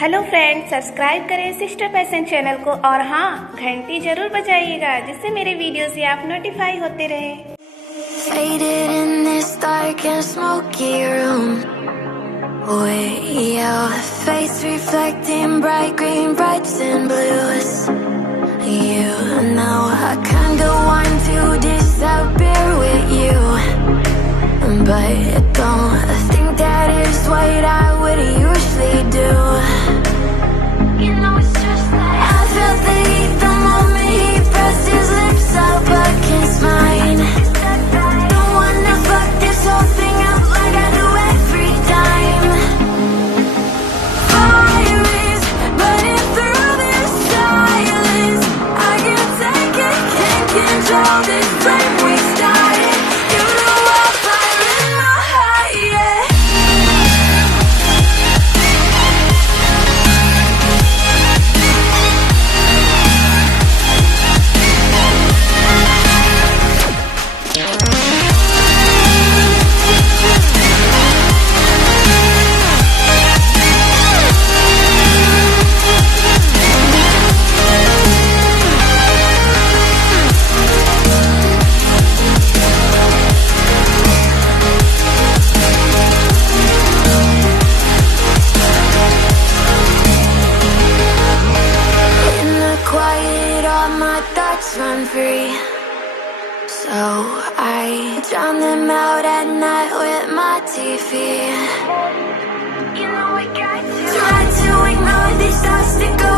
Hello friends, subscribe करें sister fashion channel को और हाँ, घंटी जरूर बजाइएगा जिससे मेरे वीडियो से आप नोटिफाई होते रहे। Faded in this dark and smoky room, with your face reflecting bright green, brights and blues. You know I kinda want to disappear with you, but don't think that is what I would usually do. You know it's just like I felt the heat the moment he pressed his lips up against mine. Don't wanna fuck this whole thing up like I do every time. Fire is burning through this silence. I can't take it, can't control this flame we started. You know I'm fire in my heart, yeah. Quiet, all my thoughts run free, so I drown them out at night with my TV. You know I got to try to ignore these thoughts that go